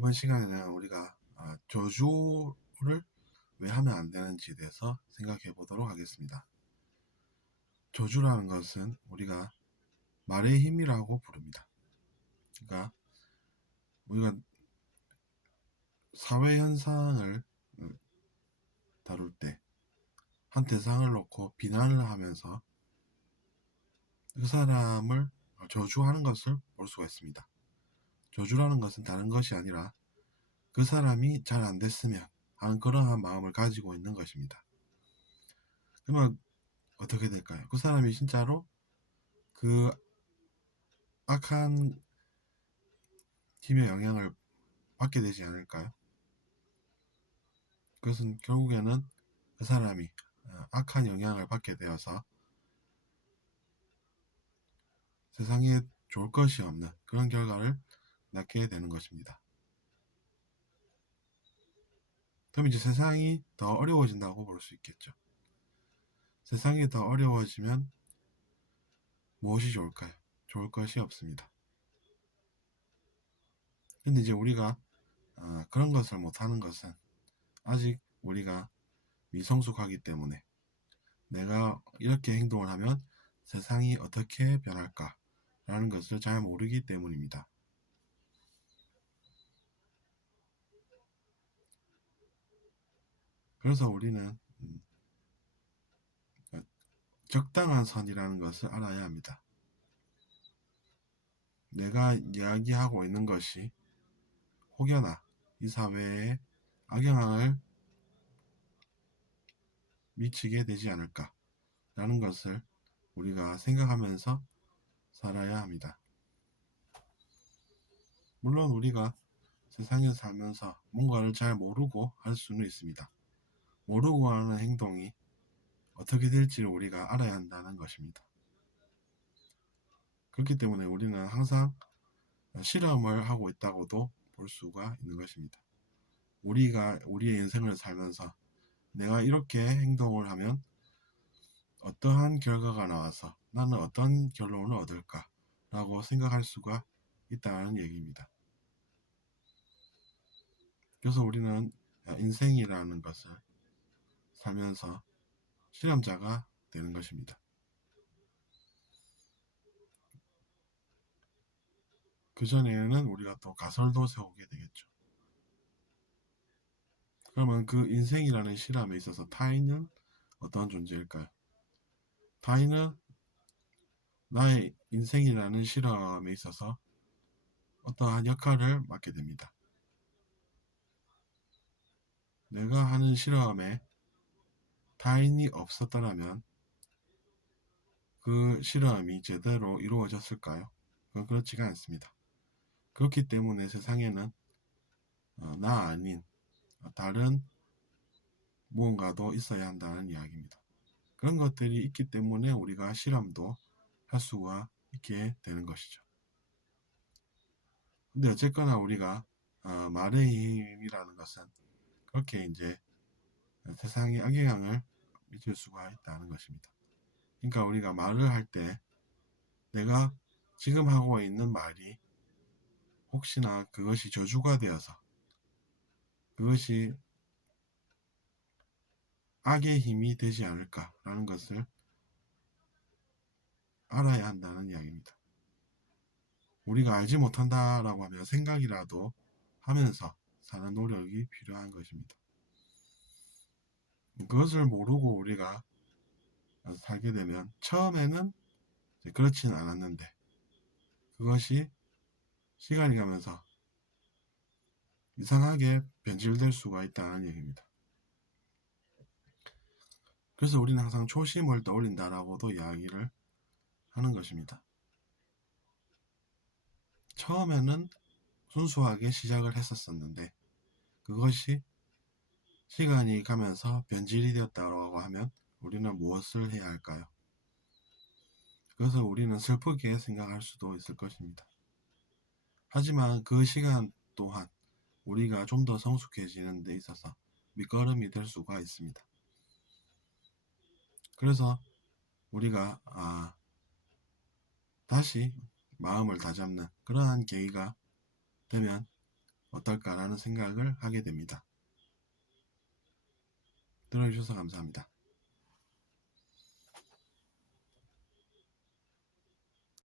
이번 시간에는 우리가 저주를 왜 하면 안 되는지에 대해서 생각해 보도록 하겠습니다. 저주라는 것은 우리가 말의 힘이라고 부릅니다. 그러니까 우리가 사회 현상을 다룰 때 한 대상을 놓고 비난을 하면서 그 사람을 저주하는 것을 볼 수가 있습니다. 저주라는 것은 다른 것이 아니라 그 사람이 잘 안 됐으면 하는 그러한 마음을 가지고 있는 것입니다. 그러면 어떻게 될까요? 그 사람이 진짜로 그 악한 힘의 영향을 받게 되지 않을까요? 그것은 결국에는 그 사람이 악한 영향을 받게 되어서 세상에 좋을 것이 없는 그런 결과를 낳게 되는 것입니다. 그럼 이제 세상이 더 어려워진다고 볼 수 있겠죠. 세상이 더 어려워지면 무엇이 좋을까요? 좋을 것이 없습니다. 근데 이제 우리가 그런 것을 못하는 것은 아직 우리가 미성숙하기 때문에 내가 이렇게 행동을 하면 세상이 어떻게 변할까 라는 것을 잘 모르기 때문입니다. 그래서 우리는 적당한 선이라는 것을 알아야 합니다. 내가 이야기하고 있는 것이 혹여나 이 사회에 악영향을 미치게 되지 않을까 라는 것을 우리가 생각하면서 살아야 합니다. 물론 우리가 세상에 살면서 뭔가를 잘 모르고 할 수는 있습니다. 모르고 하는 행동이 어떻게 될지를 우리가 알아야 한다는 것입니다. 그렇기 때문에 우리는 항상 실험을 하고 있다고도 볼 수가 있는 것입니다. 우리가 우리의 인생을 살면서 내가 이렇게 행동을 하면 어떠한 결과가 나와서 나는 어떤 결론을 얻을까 라고 생각할 수가 있다는 얘기입니다. 그래서 우리는 인생이라는 것을 살면서 실험자가 되는 것입니다. 그 전에는 우리가 또 가설도 세우게 되겠죠. 그러면 그 인생이라는 실험에 있어서 타인은 어떤 존재일까요? 타인은 나의 인생이라는 실험에 있어서 어떠한 역할을 맡게 됩니다. 내가 하는 실험에 타인이 없었더라면 그 실험이 제대로 이루어졌을까요? 그건 그렇지가 않습니다. 그렇기 때문에 세상에는 나 아닌 다른 무언가도 있어야 한다는 이야기입니다. 그런 것들이 있기 때문에 우리가 실험도 할 수가 있게 되는 것이죠. 근데 어쨌거나 우리가 말의 힘이라는 것은 그렇게 이제 세상에 악영향을 미칠 수가 있다는 것입니다. 그러니까 우리가 말을 할 때 내가 지금 하고 있는 말이 혹시나 그것이 저주가 되어서 그것이 악의 힘이 되지 않을까라는 것을 알아야 한다는 이야기입니다. 우리가 알지 못한다라고 하면 생각이라도 하면서 사는 노력이 필요한 것입니다. 그것을 모르고 우리가 살게 되면 처음에는 그렇지는 않았는데 그것이 시간이 가면서 이상하게 변질될 수가 있다는 얘기입니다. 그래서 우리는 항상 초심을 떠올린다라고도 이야기를 하는 것입니다. 처음에는 순수하게 시작을 했었는데 그것이 시간이 가면서 변질이 되었다고 하면 우리는 무엇을 해야 할까요? 그래서 우리는 슬프게 생각할 수도 있을 것입니다. 하지만 그 시간 또한 우리가 좀 더 성숙해지는 데 있어서 밑거름이 될 수가 있습니다. 그래서 우리가 다시 마음을 다잡는 그러한 계기가 되면 어떨까라는 생각을 하게 됩니다. 들어주셔서 감사합니다.